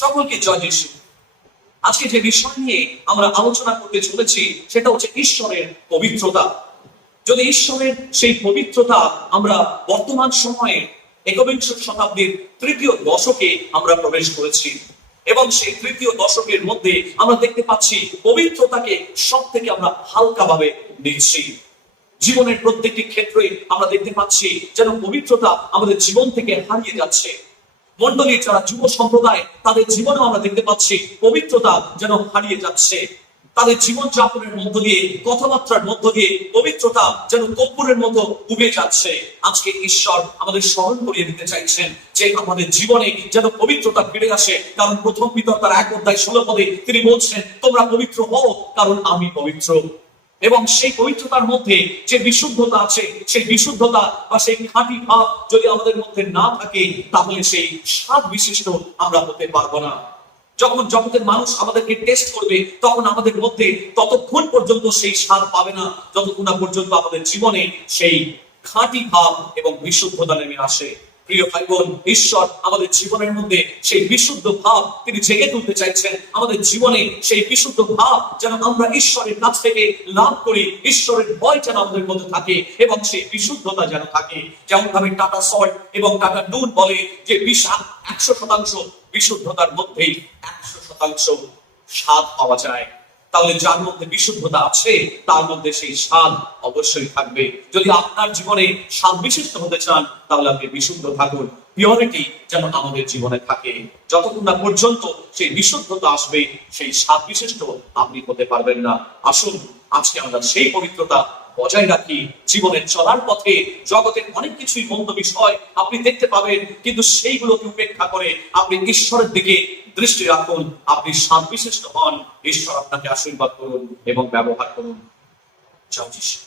সকলকে জয় যিশু। আজকে যে বিষয় নিয়ে আমরা আলোচনা করতে চলেছি সেটা হচ্ছে ঈশ্বরের পবিত্রতা। যদি ঈশ্বরের সেই পবিত্রতা আমরা বর্তমান সময়ে একবিংশ শতাব্দীর তৃতীয় দশকে আমরা প্রবেশ করেছি, এবং সেই তৃতীয় দশকের মধ্যে আমরা দেখতে পাচ্ছি পবিত্রতাকে সব থেকে আমরা হালকাভাবে নিচ্ছি। জীবনের প্রত্যেকটি ক্ষেত্রে আমরা দেখতে পাচ্ছি যেন পবিত্রতা আমাদের জীবন থেকে হারিয়ে যাচ্ছে। মন্ডলীর যারা যুব সম্প্রদায়, তাদের জীবনেও আমরা দেখতে পাচ্ছি পবিত্রতা যেন হারিয়ে যাচ্ছে। তাদের জীবন যাপনের মধ্য দিয়ে, কথাবার্তার মধ্য দিয়ে পবিত্রতা যেন কর্পূরের মতো উবে যাচ্ছে। আজকে ঈশ্বর আমাদের স্মরণ করিয়ে দিতে চাইছেন যে আমাদের জীবনে যেন পবিত্রতা ফিরে আসে। কারণ প্রথম পিতর তার 1:16 তিনি বলছেন, তোমরা পবিত্র হও কারণ আমি পবিত্র। এবং সেই পবিত্রতার মধ্যে যে বিশুদ্ধতা আছে, সেই বিশুদ্ধতা বা সেই খাঁটি ভাব যদি আমাদের মধ্যে না থাকে, তাহলে সেই স্বাদ বিশিষ্ট আমরা হতে পারবো না। যখন জগতের মানুষ আমাদেরকে টেস্ট করবে, তখন আমাদের মধ্যে ততক্ষণ পর্যন্ত সেই স্বাদ পাবে না যতক্ষণ না পর্যন্ত আমাদের জীবনে সেই খাঁটি ভাব এবং বিশুদ্ধতা নেমে আসে। প্রিয় ভাই বোন, ঈশ্বর আমাদের জীবনের মধ্যে সেই বিশুদ্ধ ভাব তিনি জেগে তুলতে চাইছেন। আমাদের জীবনে সেই বিশুদ্ধ ভাব যেন আমরা ঈশ্বরের কাছ থেকে লাভ করি, ঈশ্বরের ভয় যেন আমাদের মধ্যে থাকে এবং সেই বিশুদ্ধতা যেন থাকে। যেমন ভাবে টাটা সল্ট এবং টাটা নুন বলে যে 100% বিশুদ্ধতার মধ্যেই 100% স্বাদ পাওয়া যায়। তাহলে যার মধ্যে বিশুদ্ধতা আছে তার মধ্যে সেই স্বাদ অবশ্যই থাকবে। যদি আপনার জীবনে স্বাদ বিশিষ্ট হতে চান, তাহলে আপনি বিশুদ্ধ থাকুন। পিওরিটি যেন আমাদের জীবনে থাকে। যতক্ষণ না পর্যন্ত সেই বিশুদ্ধতা আসবে, সেই স্বাদ বিশিষ্ট আপনি হতে পারবেন না। আসুন আজকে আমরা সেই পবিত্রতা বজায় রাখি। জীবনের চলার পথে জগতের অনেক কিছুই মন্দ বিষয় আপনি দেখতে পাবেন, কিন্তু সেইগুলোকে উপেক্ষা করে আপনি ঈশ্বরের দিকে দৃষ্টি রাখুন। আপনি স্বাদ বিশিষ্ট হন। ঈশ্বর আপনাকে আশীর্বাদ করুন এবং ব্যবহার করুন। জয় যিশু।